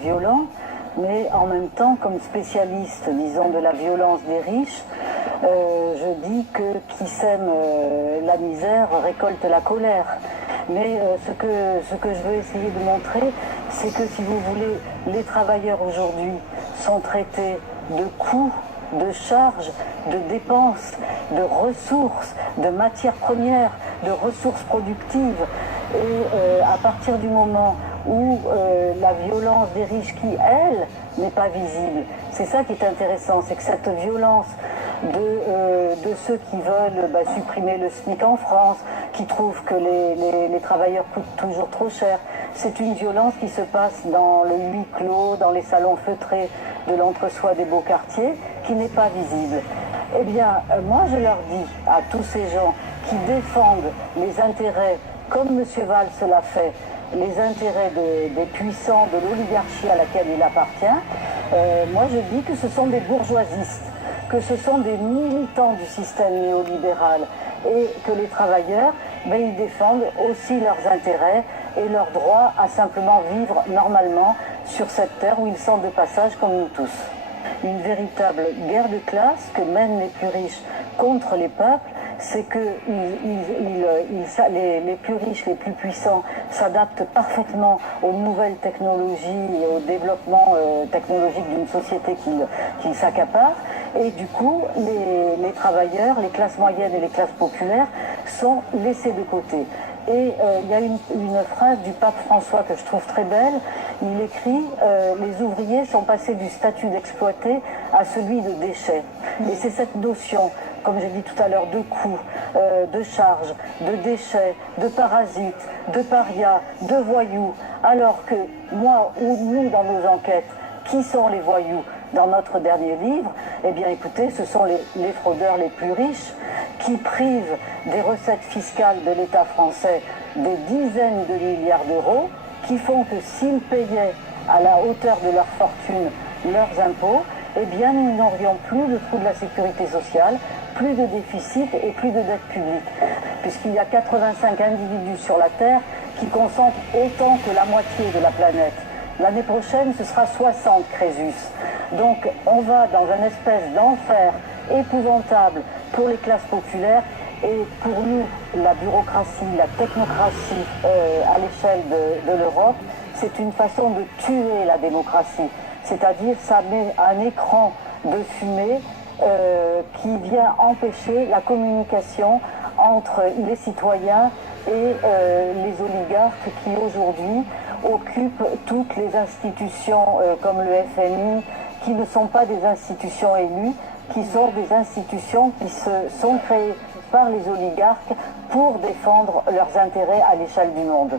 Violent, mais en même temps, comme spécialiste, disons, de la violence des riches, je dis que qui sème la misère récolte la colère. Mais ce que je veux essayer de montrer, c'est que si vous voulez, les travailleurs aujourd'hui sont traités de coûts, de charges, de dépenses, de ressources, de matières premières, de ressources productives. Et à partir du moment où la violence des riches qui, elle, n'est pas visible, c'est ça qui est intéressant, c'est que cette violence de ceux qui veulent supprimer le SMIC en France, qui trouvent que les travailleurs coûtent toujours trop cher, c'est une violence qui se passe dans le huis clos, dans les salons feutrés de l'entre-soi des beaux quartiers, qui n'est pas visible. Eh bien, moi je leur dis à tous ces gens qui défendent les intérêts, comme M. Valls l'a fait, les intérêts des puissants, de l'oligarchie à laquelle il appartient, moi je dis que ce sont des bourgeoisistes, que ce sont des militants du système néolibéral et que les travailleurs, ils défendent aussi leurs intérêts et leur droit à simplement vivre normalement sur cette terre où ils sont de passage comme nous tous. Une véritable guerre de classe que mènent les plus riches contre les peuples, c'est que les plus riches, les plus puissants s'adaptent parfaitement aux nouvelles technologies et au développement technologique d'une société qu'ils s'accaparent. Et du coup, les travailleurs, les classes moyennes et les classes populaires sont laissés de côté. Et il y a une phrase du pape François que je trouve très belle. Il écrit « Les ouvriers sont passés du statut d'exploité à celui de déchet ». Et c'est cette notion, comme j'ai dit tout à l'heure, de coûts, de charges, de déchets, de parasites, de parias, de voyous. Alors que moi ou nous, dans nos enquêtes, qui sont les voyous dans notre dernier livre? Eh bien écoutez, ce sont les fraudeurs les plus riches qui privent des recettes fiscales de l'État français des dizaines de milliards d'euros, qui font que s'ils payaient à la hauteur de leur fortune leurs impôts, eh bien nous n'aurions plus de trou de la sécurité sociale, plus de déficit et plus de dette publique. Puisqu'il y a 85 individus sur la Terre qui concentrent autant que la moitié de la planète. L'année prochaine, ce sera 60 Crésus. Donc on va dans une espèce d'enfer épouvantable pour les classes populaires et pour nous, la bureaucratie, la technocratie à l'échelle de l'Europe, c'est une façon de tuer la démocratie. C'est-à-dire ça met un écran de fumée qui vient empêcher la communication entre les citoyens et les oligarques qui aujourd'hui occupent toutes les institutions comme le FMI, qui ne sont pas des institutions élues, qui sont des institutions qui sont créées par les oligarques pour défendre leurs intérêts à l'échelle du monde.